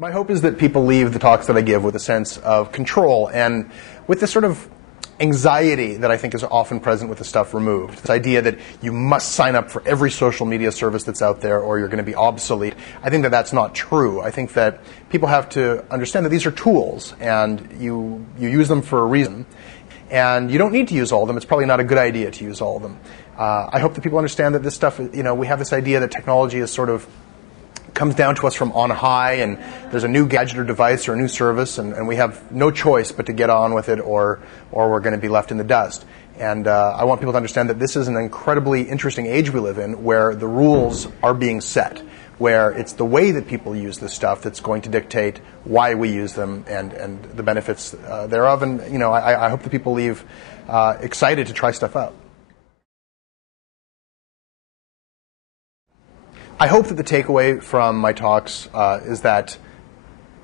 My hope is that people leave the talks that I give with a sense of control and with this sort of anxiety that I think is often present with the stuff removed. This idea that you must sign up for every social media service that's out there or you're going to be obsolete. I think that that's not true. I think that people have to understand that these are tools and you use them for a reason. And you don't need to use all of them. It's probably not a good idea to use all of them. I hope that people understand that this stuff, we have this idea that technology is sort of comes down to us from on high, and there's a new gadget or device or a new service, and we have no choice but to get on with it, or we're going to be left in the dust. And I want people to understand that this is an incredibly interesting age we live in, where the rules are being set, where it's the way that people use this stuff that's going to dictate why we use them and the benefits thereof. And I hope that people leave excited to try stuff out. I hope that the takeaway from my talks is that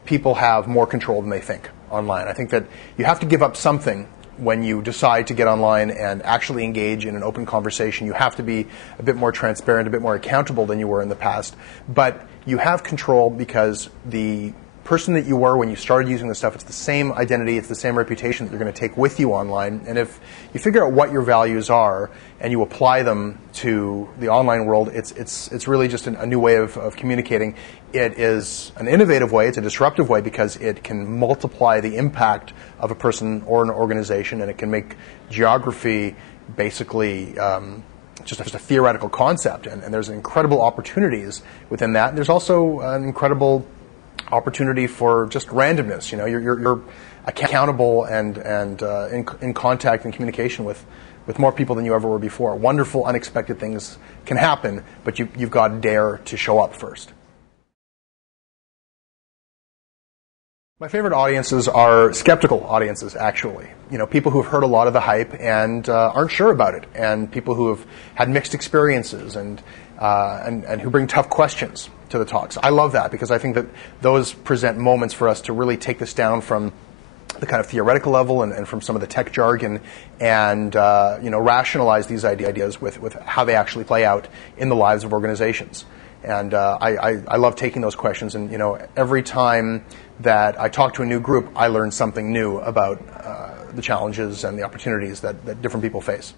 people have more control than they think online. I think that you have to give up something when you decide to get online and actually engage in an open conversation. You have to be a bit more transparent, a bit more accountable than you were in the past. But you have control because the person that you were when you started using this stuff, it's the same identity, it's the same reputation that you're going to take with you online. And if you figure out what your values are and you apply them to the online world, it's really just a new way of communicating. It is an innovative way, it's a disruptive way, because it can multiply the impact of a person or an organization, and it can make geography basically just a theoretical concept. And there's incredible opportunities within that. There's also an incredible opportunity for just randomness. You're accountable and in contact and communication with more people than you ever were before. Wonderful, unexpected things can happen, but you've got to dare to show up first. My favorite audiences are skeptical audiences, actually. People who have heard a lot of the hype and aren't sure about it, and people who have had mixed experiences and who bring tough questions to the talks. I love that because I think that those present moments for us to really take this down from the kind of theoretical level and from some of the tech jargon and rationalize these ideas with how they actually play out in the lives of organizations. And I love taking those questions, and every time that I talk to a new group, I learn something new about the challenges and the opportunities that different people face.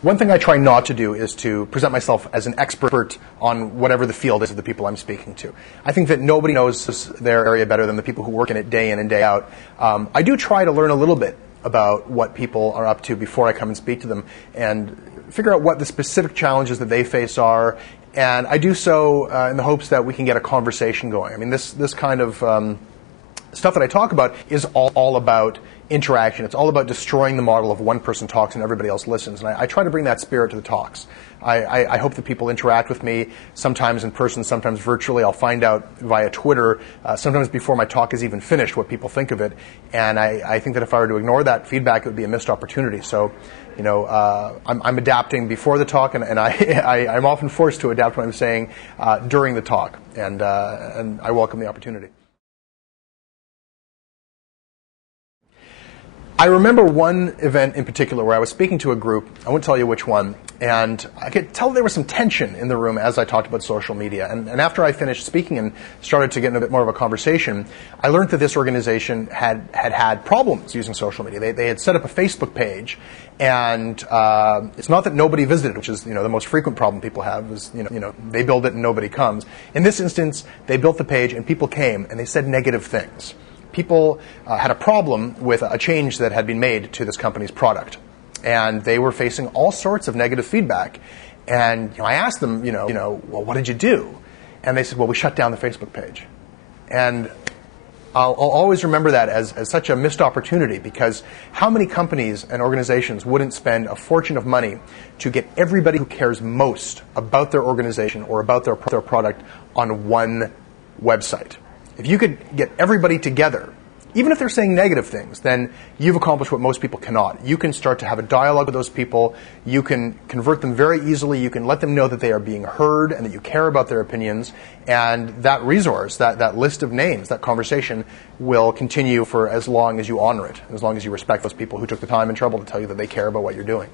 One thing I try not to do is to present myself as an expert on whatever the field is of the people I'm speaking to. I think that nobody knows their area better than the people who work in it day in and day out. I do try to learn a little bit about what people are up to before I come and speak to them and figure out what the specific challenges that they face are. And I do so in the hopes that we can get a conversation going. I mean, this kind of stuff that I talk about is all about interaction. It's all about destroying the model of one person talks and everybody else listens. And I try to bring that spirit to the talks. I hope that people interact with me, sometimes in person, sometimes virtually. I'll find out via Twitter, sometimes before my talk is even finished, what people think of it. And I think that if I were to ignore that feedback, it would be a missed opportunity. So, I'm adapting before the talk, and I'm often forced to adapt what I'm saying during the talk. And I welcome the opportunity. I remember one event in particular where I was speaking to a group, I won't tell you which one, and I could tell there was some tension in the room as I talked about social media. And after I finished speaking and started to get in a bit more of a conversation, I learned that this organization had problems using social media. They had set up a Facebook page, and it's not that nobody visited, which is the most frequent problem people have is they build it and nobody comes. In this instance, they built the page and people came and they said negative things. People had a problem with a change that had been made to this company's product, and they were facing all sorts of negative feedback. And I asked them, well, what did you do? And they said, well, we shut down the Facebook page. And I'll always remember that as such a missed opportunity, because how many companies and organizations wouldn't spend a fortune of money to get everybody who cares most about their organization or about their product on one website? If you could get everybody together, even if they're saying negative things, then you've accomplished what most people cannot. You can start to have a dialogue with those people. You can convert them very easily. You can let them know that they are being heard and that you care about their opinions. And that resource, that list of names, that conversation will continue for as long as you honor it, as long as you respect those people who took the time and trouble to tell you that they care about what you're doing.